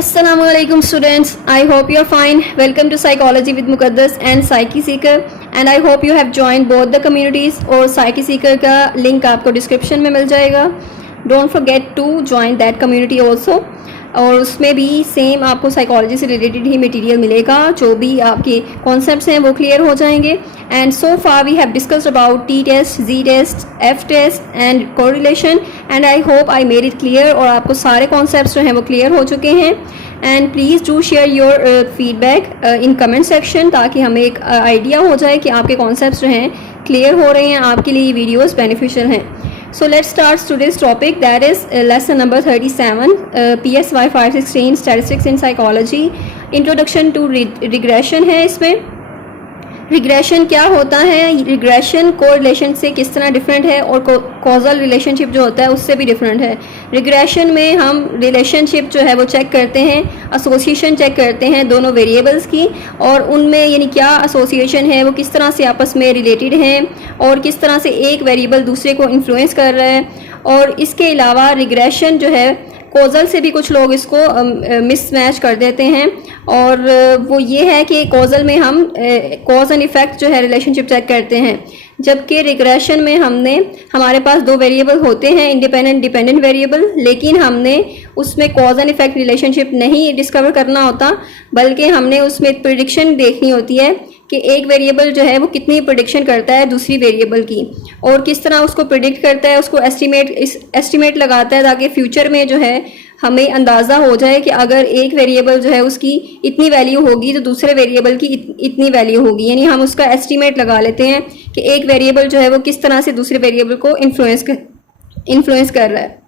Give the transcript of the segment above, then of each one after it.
Assalamualaikum students, I hope you are fine. Welcome to Psychology with Muqaddas and Psyche Seeker, and I hope you have joined both the communities. और Psyche Seeker का link आपको description में मिल जाएगा. Don't forget to join that community also. और उसमें भी same आपको psychology से रिलेटेड ही मटेरियल मिलेगा. जो भी आपके कॉन्सेप्ट्स हैं वो क्लियर हो जाएंगे. And so far we have discussed about T test, G test, F test and correlation, and I hope I made it clear. और आपको सारे कॉन्सेप्ट्स जो हैं वो क्लियर हो चुके हैं. And please do share your feedback in comment section, ताकि हमें एक आइडिया हो जाए कि आपके कॉन्सेप्ट्स जो हैं क्लियर हो रहे हैं, आपके लिए ये वीडियोज़ बेनिफिशियल हैं. So let's start today's topic, that is lesson number 37, PSY 516 Statistics in Psychology. Introduction to regression है इसमें. रिग्रेशन क्या होता है, रिग्रेशन कोरिलेशन से किस तरह डिफरेंट है, और कॉजल रिलेशनशिप जो होता है उससे भी डिफरेंट है. रिग्रेशन में हम रिलेशनशिप जो है वो चेक करते हैं, एसोसिएशन चेक करते हैं दोनों वेरिएबल्स की, और उनमें यानी क्या एसोसिएशन है, वो किस तरह से आपस में रिलेटेड हैं, और किस तरह से एक वेरिएबल दूसरे को इन्फ्लुएंस कर रहा है. और इसके अलावा रिग्रेशन जो है कॉजल से भी कुछ लोग इसको मिसमैच कर देते हैं, और वो ये है कि कॉजल में हम कॉज एंड इफ़ेक्ट जो है रिलेशनशिप चेक करते हैं, जबकि रिग्रेशन में हमारे पास दो वेरिएबल होते हैं, इंडिपेंडेंट डिपेंडेंट वेरिएबल, लेकिन हमने उसमें कॉज एंड इफ़ेक्ट रिलेशनशिप नहीं डिस्कवर करना होता, बल्कि हमने उसमें प्रिडिक्शन देखनी होती है कि एक वेरिएबल जो है वो कितनी प्रिडिक्शन करता है दूसरी वेरिएबल की, और किस तरह उसको प्रिडिक्ट करता है, उसको एस्टिमेट लगाता है, ताकि फ्यूचर में जो है हमें अंदाज़ा हो जाए कि अगर एक वेरिएबल जो है उसकी इतनी वैल्यू होगी तो दूसरे वेरिएबल की इतनी वैल्यू होगी. यानी हम उसका एस्टिमेट लगा लेते हैं कि एक वेरिएबल जो है वो किस तरह से दूसरे वेरिएबल को इन्फ्लुएंस कर रहा है.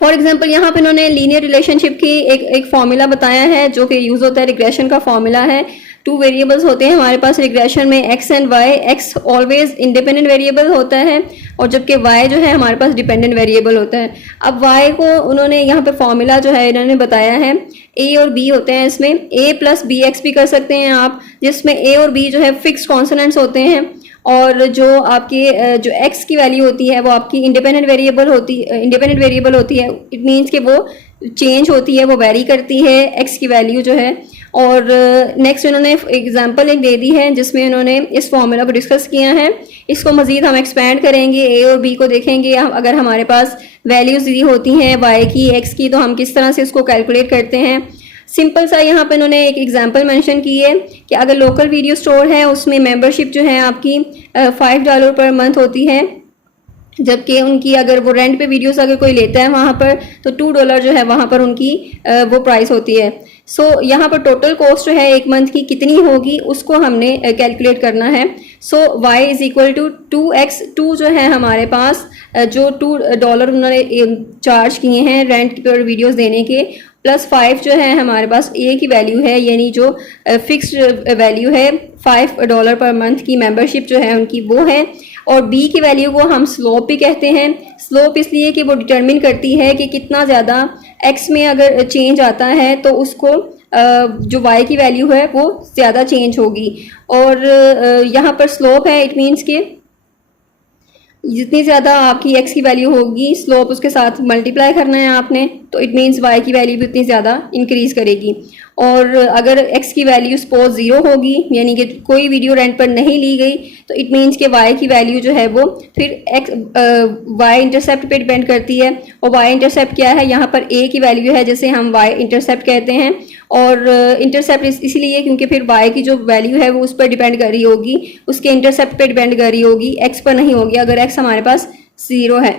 फॉर एग्जाम्पल यहाँ पे इन्होंने लीनियर रिलेशनशिप की एक फॉर्मूला बताया है, जो कि यूज़ होता है रिग्रेशन का फॉर्मूला है. टू वेरिएबल्स होते हैं हमारे पास रिग्रेशन में, X and Y. X always independent variable होता है, और जबकि वाई जो है हमारे पास डिपेंडेंट वेरिएबल होता है. अब वाई को उन्होंने यहाँ पे फॉर्मूला जो है इन्होंने बताया है, ए और बी होते हैं इसमें. ए प्लस बी एक्स भी कर सकते हैं आप, जिसमें ए और बी जो है फिक्स्ड कॉन्सोनेंट्स होते हैं, और जो आपके जो एक्स की वैल्यू होती है वो आपकी इंडिपेंडेंट वेरिएबल होती है. इट मीन्स कि वो चेंज होती है, वो वेरी करती है एक्स की वैल्यू जो है. और नेक्स्ट इन्होंने एग्जांपल एक दे दी है जिसमें इन्होंने इस फॉर्मूला को डिस्कस किया है. इसको मज़ीद हम एक्सपेंड करेंगे, ए और बी को देखेंगे. अगर हमारे पास वैल्यूज़ दी होती हैं वाई की, एक्स की, तो हम किस तरह से उसको कैलकुलेट करते हैं. सिंपल सा यहाँ पे इन्होंने एक एग्जांपल मेंशन की है कि अगर लोकल वीडियो स्टोर है उसमें मेंबरशिप जो है आपकी $5 पर मंथ होती है, जबकि उनकी अगर वो रेंट पे वीडियोस अगर कोई लेता है वहाँ पर तो $2 जो है वहाँ पर उनकी वो प्राइस होती है. सो यहाँ पर टोटल कॉस्ट जो है एक मंथ की कितनी होगी उसको हमने कैलकुलेट करना है. So y is equal to 2x. 2 जो है हमारे पास जो $2 उन्होंने चार्ज किए हैं रेंट पर वीडियोस देने के, प्लस 5 जो है हमारे पास ए की वैल्यू है, यानी जो फिक्स्ड वैल्यू है $5 पर मंथ की मेंबरशिप जो है उनकी वो है. और बी की वैल्यू को हम स्लोप भी कहते हैं. स्लोप इसलिए कि वो डिटरमिन करती है कि कितना ज़्यादा एक्स में अगर चेंज आता है तो उसको जो वाई की वैल्यू है वो ज़्यादा चेंज होगी. और यहाँ पर स्लोप है, इट मीन्स कि जितनी ज़्यादा आपकी एक्स की वैल्यू होगी स्लोप उसके साथ मल्टीप्लाई करना है आपने, तो इट मीन्स वाई की वैल्यू भी उतनी ज़्यादा इंक्रीज़ करेगी. और अगर एक्स की वैल्यू सपोज 0 होगी, यानी कि कोई वीडियो रेंट पर नहीं ली गई, तो इट मीन्स कि वाई की वैल्यू जो है वो फिर वाई इंटरसेप्ट पे डिपेंड करती है. और वाई इंटरसेप्ट क्या है, यहाँ पर ए की वैल्यू है जिसे हम वाई इंटरसेप्ट कहते हैं. और इंटरसेप्ट इसलिए क्योंकि फिर वाई की जो वैल्यू है वो उस पर डिपेंड कर रही होगी, उसके इंटरसेप्ट पे डिपेंड कर रही होगी, एक्स पर नहीं होगी अगर एक्स हमारे पास 0 है.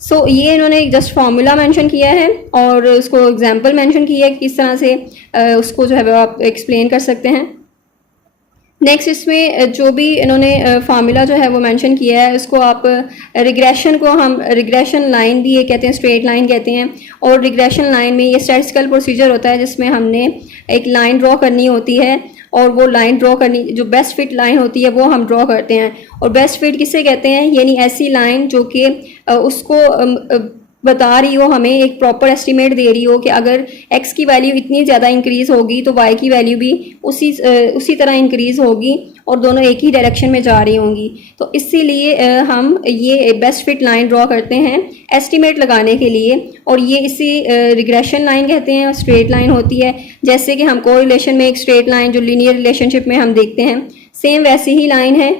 सो ये इन्होंने जस्ट फार्मूला मेंशन किया है और उसको एग्जांपल मेंशन किया है कि किस तरह से उसको जो है वो आप एक्सप्लेन कर सकते हैं. नेक्स्ट इसमें जो भी इन्होंने फार्मूला जो है वो मेंशन किया है, उसको आप रिग्रेशन को हम रिग्रेशन लाइन भी ये कहते हैं, स्ट्रेट लाइन कहते हैं. और रिग्रेशन लाइन में ये स्टैटिस्टिकल प्रोसीजर होता है जिसमें हमने एक लाइन ड्रॉ करनी होती है, और वो लाइन ड्रॉ करनी जो बेस्ट फिट लाइन होती है वो हम ड्रॉ करते हैं. और बेस्ट फिट किसे कहते हैं, यानी ऐसी लाइन जो कि उसको बता रही हो, हमें एक प्रॉपर एस्टिमेट दे रही हो कि अगर x की वैल्यू इतनी ज़्यादा इंक्रीज़ होगी तो y की वैल्यू भी उसी तरह इंक्रीज़ होगी और दोनों एक ही डायरेक्शन में जा रही होंगी। तो इसीलिए हम ये बेस्ट फिट लाइन ड्रॉ करते हैं एस्टिमेट लगाने के लिए, और ये इसी रिग्रेशन लाइन कहते हैं, स्ट्रेट लाइन होती है। जैसे कि हम कोरिलेशन में एक स्ट्रेट लाइन जो लीनियर रिलेशनशिप में हम देखते हैं, सेम वैसी ही लाइन है।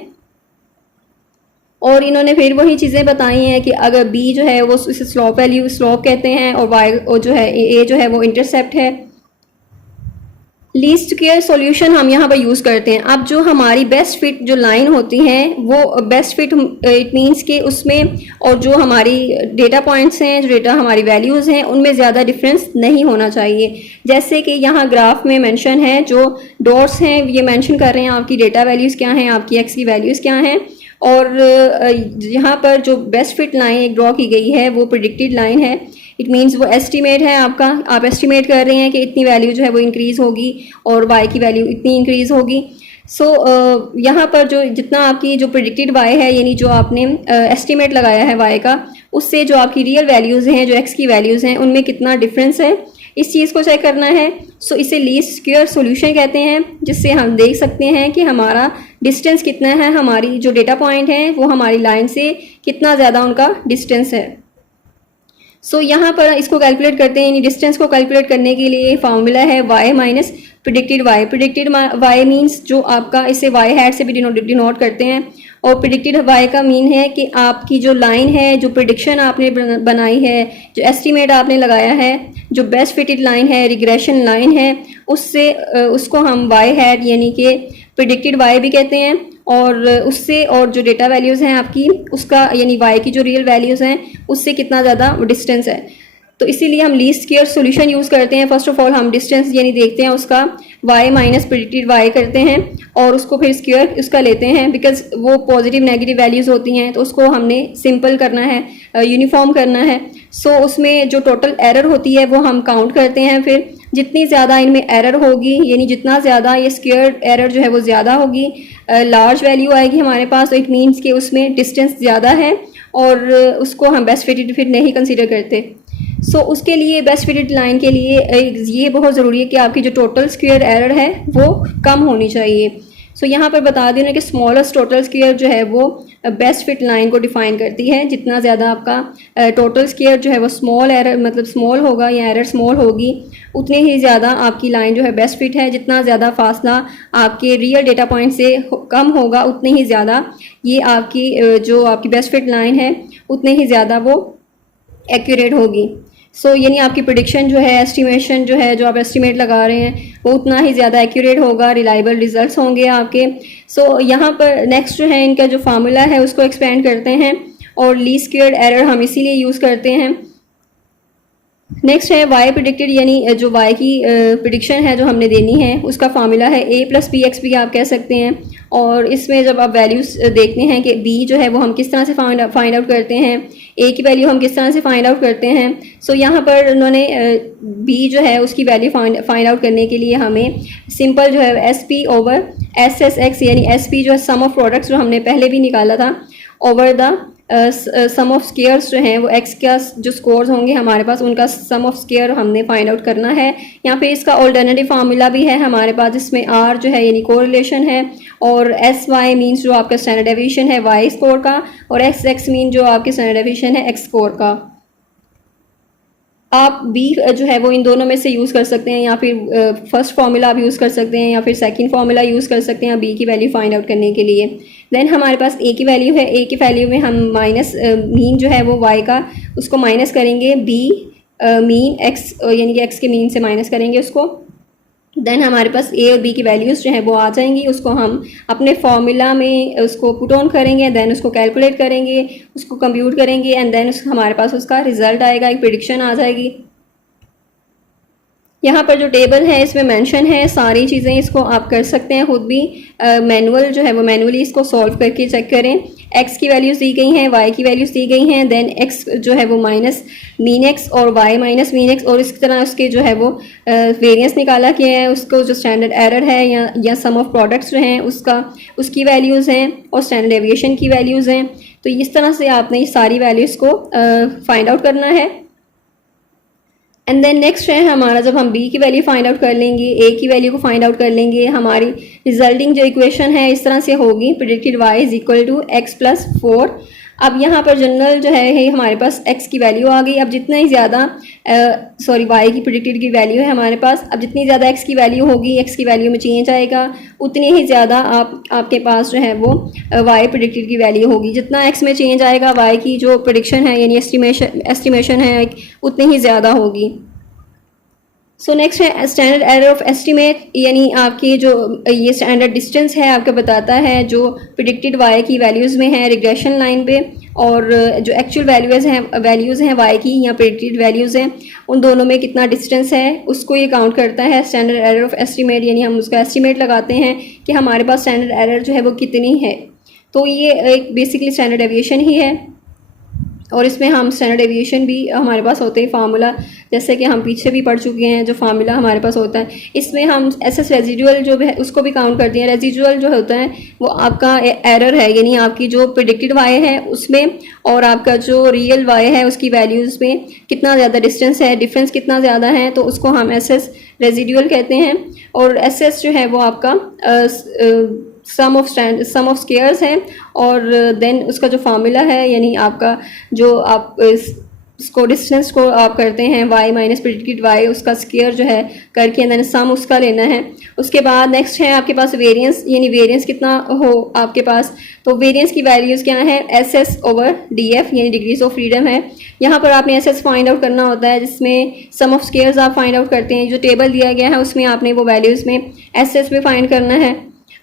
और इन्होंने फिर वही चीज़ें बताई हैं कि अगर b जो है वो स्लोप वैल्यू स्लोप कहते हैं, और y और जो है a जो है वो इंटरसेप्ट है। लीस्ट स्क्वायर सॉल्यूशन हम यहाँ पर यूज़ करते हैं। अब जो हमारी बेस्ट फिट जो लाइन होती हैं वो बेस्ट फिट इट मीन्स कि उसमें और जो हमारी डेटा पॉइंट्स हैं, जो डेटा हमारी वैल्यूज़ हैं, उनमें ज़्यादा डिफरेंस नहीं होना चाहिए। जैसे कि यहाँ ग्राफ में मेंशन है, जो डॉट्स हैं ये मेंशन कर रहे हैं आपकी डेटा वैल्यूज़ क्या हैं, आपकी एक्स की वैल्यूज़ क्या हैं। और यहाँ पर जो बेस्ट फिट लाइन एक ड्रॉ की गई है वो प्रिडिक्टेड लाइन है। इट मीन्स वो एस्टिमेट है आपका, आप एस्टिमेट कर रहे हैं कि इतनी वैल्यू जो है वो इंक्रीज़ होगी और y की वैल्यू इतनी इंक्रीज़ होगी। सो यहाँ पर जो जितना आपकी जो प्रिडिक्टेड y है, यानी जो आपने एस्टिमेट लगाया है y का, उससे जो आपकी रियल वैल्यूज़ हैं, जो x की वैल्यूज़ हैं, उनमें कितना डिफरेंस है, इस चीज़ को चेक करना है। सो इसे लीस्ट स्क्वायर सॉल्यूशन कहते हैं, जिससे हम देख सकते हैं कि हमारा डिस्टेंस कितना है, हमारी जो डेटा पॉइंट है वो हमारी लाइन से कितना ज़्यादा उनका डिस्टेंस है। सो यहाँ पर इसको कैलकुलेट करते हैं, यानी डिस्टेंस को कैलकुलेट करने के लिए फार्मूला है y minus predicted y। Predicted y means जो आपका, इसे y हैट से भी डिनोट करते हैं, और प्रिडिक्टेड y का मीन है कि आपकी जो लाइन है, जो प्रिडिक्शन आपने बनाई है, जो एस्टिमेट आपने लगाया है, जो बेस्ट फिटेड लाइन है, रिग्रेशन लाइन है, उससे उसको हम y हैट यानी कि प्रिडिक्टेड y भी कहते हैं। और उससे और जो डेटा वैल्यूज़ हैं आपकी, उसका यानी y की जो रियल वैल्यूज़ हैं उससे कितना ज़्यादा डिस्टेंस है। तो इसीलिए हम लीस्ट स्क्वायर सॉल्यूशन यूज़ करते हैं। फर्स्ट ऑफ ऑल हम डिस्टेंस यानी देखते हैं उसका, y माइनस प्रिडिक्टेड y करते हैं और उसको फिर स्क्वायर उसका लेते हैं, बिकॉज वो पॉजिटिव नेगेटिव वैल्यूज़ होती हैं, तो उसको हमने सिंपल करना है, यूनिफॉर्म करना है। सो उसमें जो टोटल एरर होती है वो हम काउंट करते हैं। फिर जितनी ज़्यादा इनमें एरर होगी, यानी जितना ज़्यादा ये स्क्वायर एरर जो है वो ज़्यादा होगी, लार्ज वैल्यू आएगी हमारे पास, तो इट मीन्स कि उसमें डिस्टेंस ज़्यादा है और उसको हम बेस्ट फिटेड फिर नहीं कंसीडर करते। सो उसके लिए बेस्ट फिटेड लाइन के लिए ये बहुत ज़रूरी है कि आपकी जो टोटल स्क्वायर एरर है वो कम होनी चाहिए। सो यहाँ पर बता दें कि स्मॉलेस्ट टोटल स्क्वायर जो है वो बेस्ट फिट लाइन को डिफाइन करती है। जितना ज़्यादा आपका टोटल स्क्वायर जो है वो स्मॉल एरर मतलब स्मॉल होगा या एरर स्मॉल होगी, उतने ही ज़्यादा आपकी लाइन जो है बेस्ट फिट है। जितना ज़्यादा फासला आपके रियल डेटा पॉइंट से कम होगा, उतनी ही ज़्यादा ये आपकी जो आपकी बेस्ट फिट लाइन है उतने ही ज़्यादा वो एक्यूरेट होगी। सो यानी आपकी प्रिडिक्शन जो है, एस्टिमेशन जो है, जो आप एस्टिमेट लगा रहे हैं वो उतना ही ज़्यादा एक्यूरेट होगा, रिलायबल रिजल्ट्स होंगे आपके। सो यहाँ पर नेक्स्ट जो है इनका जो फार्मूला है उसको एक्सपेंड करते हैं, और लीस्ट स्क्वायर्ड एरर हम इसीलिए यूज़ करते हैं। नेक्स्ट है y प्रिडिक्टेड, यानी जो y की प्रिडिक्शन है जो हमने देनी है उसका फार्मूला है a प्लस बी एक्स भी आप कह सकते हैं। और इसमें जब आप वैल्यूज़ देखते हैं कि b जो है वो हम किस तरह से फाइंड आउट करते हैं, a की वैल्यू हम किस तरह से फाइंड आउट करते हैं। सो यहाँ पर उन्होंने b जो है उसकी वैल्यू फाइंड आउट करने के लिए हमें सिंपल जो है SP ओवर SSX, यानी SP जो है सम ऑफ प्रोडक्ट्स जो हमने पहले भी निकाला था, over the sum of squares जो हैं वो x का जो स्कोर्स होंगे हमारे पास, उनका सम ऑफ स्क्वायर हमने फाइंड आउट करना है। यहाँ पे इसका ऑल्टरनेटिव फार्मूला भी है हमारे पास, जिसमें r जो है यानी कोरिलेशन है, और SY मीन्स जो आपका स्टैंडर्ड डेविएशन है y स्कोर का, और XX मीन जो आपके स्टैंडर्ड डेविएशन है x स्कोर का। आप b जो है वो इन दोनों में से यूज़ कर सकते हैं, या फिर फर्स्ट फार्मूला आप यूज़ कर सकते हैं, या फिर सेकंड फार्मूला यूज़ कर सकते हैं b की वैल्यू फाइंड आउट करने के लिए। देन हमारे पास a की वैल्यू है, a की वैल्यू में हम माइनस मीन जो है वो y का उसको माइनस करेंगे, b मीन x यानी कि x के मीन से माइनस करेंगे उसको। देन हमारे पास a और b की वैल्यूज़ जो है वो आ जाएंगी, उसको हम अपने फार्मूला में उसको पुट ऑन करेंगे, देन उसको कैलकुलेट करेंगे, उसको कंप्यूट करेंगे, एंड देन हमारे पास उसका रिजल्ट आएगा, एक प्रिडिक्शन आ जाएगी। यहाँ पर जो टेबल है इसमें मेंशन है सारी चीज़ें, इसको आप कर सकते हैं खुद भी, मैनुअल जो है वो मैनुअली इसको सॉल्व करके चेक करें। x की वैल्यूज़ दी गई हैं, y की वैल्यूज़ दी गई हैं, देन x जो है वो माइनस मीन x और y माइनस मीन x, और इस तरह उसके जो है वो वेरिएंस निकाला किया है, उसको जो स्टैंडर्ड एरर है या सम ऑफ प्रोडक्ट्स जो हैं उसकी वैल्यूज़ हैं, और स्टैंडर्ड डेविएशन की वैल्यूज़ हैं। तो इस तरह से आपने ये सारी वैल्यूज़ को फाइंड आउट करना है। एंड देन नेक्स्ट है हमारा, जब हम b की वैल्यू फाइंड आउट कर लेंगे, a की वैल्यू को फाइंड आउट कर लेंगे, हमारी रिजल्टिंग जो इक्वेशन है इस तरह से होगी, predicted y is equal to x plus 4। अब यहाँ पर जनरल जो है हमारे पास x की वैल्यू आ गई। अब जितना ही ज़्यादा y की प्रेडिक्टेड की वैल्यू है हमारे पास, अब जितनी ज़्यादा x की वैल्यू होगी, x की वैल्यू में चेंज आएगा, उतनी ही ज़्यादा आपके पास जो है वो y प्रेडिक्टेड की वैल्यू होगी। जितना x में चेंज आएगा, y की जो प्रेडिक्शन है यानी एस्टिमेशन है उतनी ही ज़्यादा होगी। सो नेक्स्ट है स्टैंडर्ड एरर ऑफ एस्टिमेट, यानी आपकी जो ये स्टैंडर्ड डिस्टेंस है आपको बताता है जो प्रिडिक्टेड वाई की वैल्यूज़ में है रिग्रेशन लाइन पे, और जो एक्चुअल वैल्यूज़ हैं वाई की या प्रिडिक्टेड वैल्यूज़ हैं उन दोनों में कितना डिस्टेंस है उसको ये काउंट करता है स्टैंडर्ड एरर ऑफ एस्टिमेट, यानी हम उसका एस्टिमेट लगाते हैं कि हमारे पास स्टैंडर्ड एरर जो है वो कितनी है। तो ये एक बेसिकली स्टैंडर्ड एविएशन ही है, और इसमें हम स्टैंडर्ड एविएशन भी हमारे पास होते हैं फार्मूला, जैसे कि हम पीछे भी पढ़ चुके हैं जो फार्मूला हमारे पास होता है। इसमें हम एसएस रेजिडुअल जो है उसको भी काउंट करते हैं। रेजिडुअल जो होता है वो आपका एरर है, यानी आपकी जो प्रेडिक्टेड वाई है उसमें और आपका जो रियल वाई है उसकी वैल्यूज़ में कितना ज़्यादा डिस्टेंस है, डिफरेंस कितना ज़्यादा है, तो उसको हम एसएस रेजिडुअल कहते हैं। और एसएस जो है वो आपका सम ऑफ स्केयर्स है, और देन उसका जो फार्मूला है यानी आपका जो आप इसको डिस्टेंस को आप करते हैं y माइनस प्रेडिक्टेड y, उसका स्केयर जो है करके देन सम उसका लेना है। उसके बाद नेक्स्ट है आपके पास वेरिएंस, यानी वेरिएंस कितना हो आपके पास, तो वेरिएंस की वैल्यूज़ क्या है, S S over D F यानी डिग्रीज ऑफ फ्रीडम है। यहाँ पर आपने एस एस फाइंड आउट करना होता है, जिसमें सम ऑफ स्केयर्स आप फाइंड आउट करते हैं। जो टेबल दिया गया है उसमें आपने वो वैल्यूज़ में एस एस में फाइंड करना है,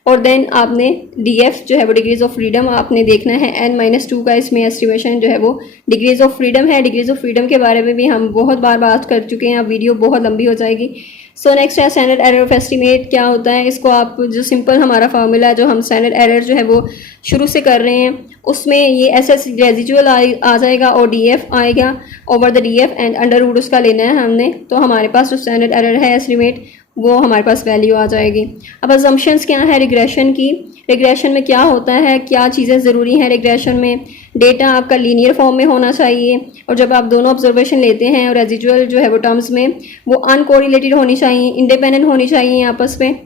और देन आपने डी एफ जो है वो डिग्रीज ऑफ फ्रीडम आपने देखना है। n-2 का इसमें एस्टिमेशन जो है वो डिग्रीज ऑफ फ्रीडम है। डिग्रीज ऑफ फ्रीडम के बारे में भी हम बहुत बार बात कर चुके हैं, अब वीडियो बहुत लंबी हो जाएगी। सो नेक्स्ट है स्टैंडर्ड एरर ऑफ एस्टिमेट, क्या होता है इसको आप जो सिंपल हमारा फार्मूला जो हम स्टैंडर्ड एरर जो है वो शुरू से कर रहे हैं उसमें ये एस एस रेजिजुअल आ जाएगा और डी एफ आएगा over the D F and under root उसका लेना है हमने, तो हमारे पास जो स्टैंडर्ड एरर है एस्टिमेट वो हमारे पास वैल्यू आ जाएगी। अब अजम्पशंस क्या है रिग्रेशन की, रिग्रेशन में क्या होता है, क्या चीज़ें ज़रूरी हैं रिग्रेशन में, डेटा आपका लीनियर फॉर्म में होना चाहिए, और जब आप दोनों ऑब्जर्वेशन लेते हैं और रेजिजुअल जो है वो टर्म्स में वो अनकोरिलेटेड होनी चाहिए, इंडिपेंडेंट होनी चाहिए आपस में,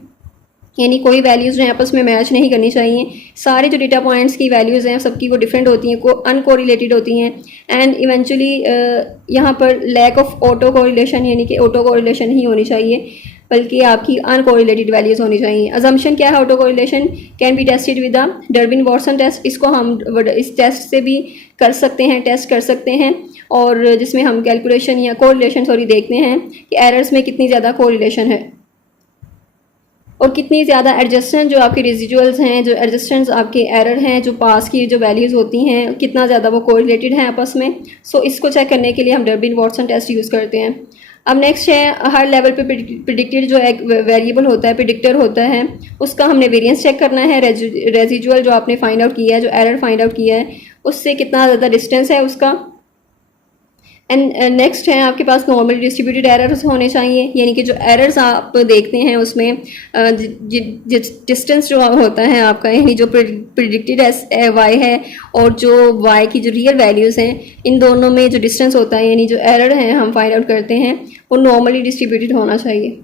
यानी कोई वैल्यूज़ जो है आपस में मैच नहीं करनी चाहिए। सारे जो डेटा पॉइंट्स की वैल्यूज़ हैं सबकी वो डिफरेंट होती हैं, को अनकोरिलेटेड होती हैं, एंड इवेंचुअली यहाँ पर लैक ऑफ ऑटो कोरिलेशन, यानी कि ऑटो कोरिलेशन ही होनी चाहिए बल्कि आपकी अनकोरिलेटेड वैल्यूज़ होनी चाहिए। अजम्पशन क्या है, auto correlation can be tested with the Durbin Watson test, इसको हम इस टेस्ट से भी कर सकते हैं, टेस्ट कर सकते हैं, और जिसमें हम कैलकुलेशन या कोरिलेशन देखते हैं कि एरर्स में कितनी ज़्यादा कोरिलेशन है और कितनी ज़्यादा एडजस्टेंट जो आपके रेजिजुअल्स हैं, जो एडजस्टेंट्स आपके एरर हैं, जो पास की जो वैल्यूज़ होती हैं कितना ज़्यादा वो कोरिलेटेड हैं आपस में। सो इसको चेक करने के लिए हम डर्बिन-वॉटसन टेस्ट यूज़ करते हैं। अब नेक्स्ट है हर लेवल पे प्रिडिक्टेड जो एक वेरिएबल होता है, प्रिडिक्टर होता है, उसका हमने वेरिएंस चेक करना है। रेजिजुअल जो आपने फाइंड आउट किया है, जो एरर फाइंड आउट किया है उससे कितना ज़्यादा डिस्टेंस है उसका। एंड नेक्स्ट है आपके पास नॉर्मल डिस्ट्रीब्यूटेड एरर्स होने चाहिए, यानी कि जो एरर्स आप देखते हैं उसमें डिस्टेंस जो होता है आपका, यानी जो प्रिडिक्टेड वाई है और जो वाई की जो रियल वैल्यूज़ हैं इन दोनों में जो डिस्टेंस होता है, यानी जो एरर है हम फाइंड आउट करते हैं वो नॉर्मली डिस्ट्रीब्यूटेड होना चाहिए।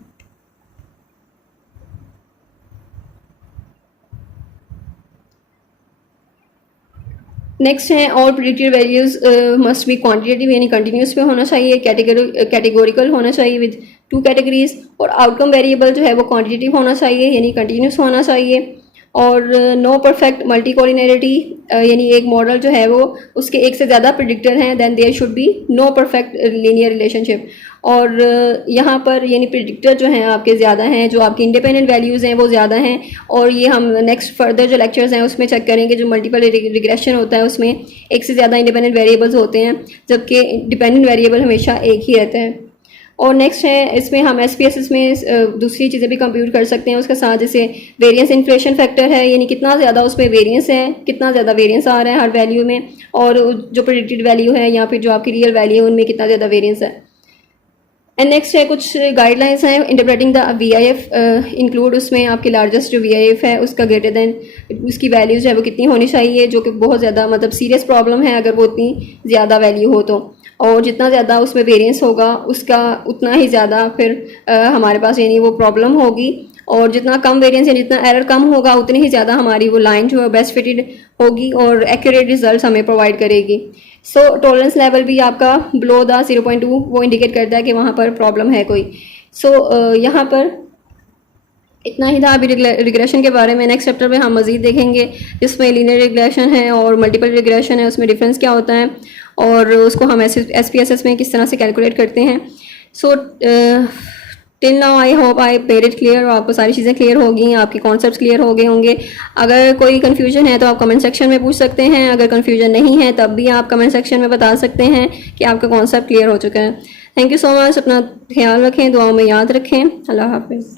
नेक्स्ट है all predicted values must be quantitative, यानी कंटिन्यूस पे होना चाहिए, कैटेगोरिकल होना चाहिए विद 2 कैटेगरीज, और आउटकम वेरिएबल जो है वो क्वांटिटेटिव होना चाहिए यानी कंटिन्यूस होना चाहिए, और नो परफेक्ट मल्टी कोलिनेरिटी, यानी एक मॉडल जो है वो उसके एक से ज़्यादा प्रिडिक्टर हैं, then there should be no perfect linear relationship, और यहाँ पर यानी प्रिडिक्टर जो हैं आपके ज़्यादा हैं, जो आपकी इंडिपेंडेंट वैल्यूज़ हैं वो ज़्यादा हैं, और ये हम नेक्स्ट फर्दर जो लेक्चर्स हैं उसमें चेक करेंगे। जो मल्टीपल रिग्रेशन होता है उसमें एक से ज़्यादा इंडिपेंडेंट वेरिएबल्स होते हैं, जबकि डिपेंडेंट वेरिएबल हमेशा एक ही रहता है। और नेक्स्ट है इसमें हम SPSS में दूसरी चीज़ें भी कंप्यूट कर सकते हैं उसके साथ, जैसे वेरिएंस इन्फ्लेशन फैक्टर है, यानी कितना ज़्यादा उसमें वेरिएंस है, कितना ज़्यादा वेरिएंस आ रहा है हर वैल्यू में, और जो प्रेडिक्टेड वैल्यू है या फिर जो आपकी रियल वैल्यू है उनमें कितना ज़्यादा वेरिएंस है। एंड नेक्स्ट है कुछ गाइडलाइंस हैं इंटरप्रेटिंग द VIF, इंक्लूड उसमें आपकी लार्जेस्ट जो VIF है उसका ग्रेटर देन उसकी वैल्यू जो है वो कितनी होनी चाहिए, जो कि बहुत ज़्यादा मतलब सीरियस प्रॉब्लम है अगर वो उतनी ज़्यादा वैल्यू हो तो, और जितना ज़्यादा उसमें वेरिएंस होगा उसका उतना ही ज़्यादा फिर हमारे पास यानी वो प्रॉब्लम होगी, और जितना कम वेरिएंस या जितना एरर कम होगा उतनी ही ज़्यादा हमारी वो लाइन जो है बेस्ट फिटेड होगी और एक्यूरेट रिजल्ट हमें प्रोवाइड करेगी। सो टॉलरेंस लेवल भी आपका बिलो द 0.2 वो इंडिकेट करता है कि वहाँ पर प्रॉब्लम है कोई। सो यहाँ पर इतना ही था अभी रिग्रेशन के बारे में। नेक्स्ट चैप्टर में हम मज़ीद देखेंगे जिसमें लीनियर रिग्रेशन है और मल्टीपल रिग्रेशन है, उसमें डिफरेंस क्या होता है और उसको हम SPSS में किस तरह से कैलकुलेट करते हैं। So till now I hope I made it clear, और आपको सारी चीज़ें क्लियर होगी, आपके कॉन्सेप्ट्स क्लियर हो गए होंगे। अगर कोई कन्फ्यूजन है तो आप कमेंट सेक्शन में पूछ सकते हैं, अगर कन्फ्यूजन नहीं है तब भी आप कमेंट सेक्शन में बता सकते हैं कि आपका कॉन्सेप्ट क्लियर हो चुका है। थैंक यू सो मच, अपना ख्याल रखें, दुआओं में याद रखें, अल्लाह हाफिज़।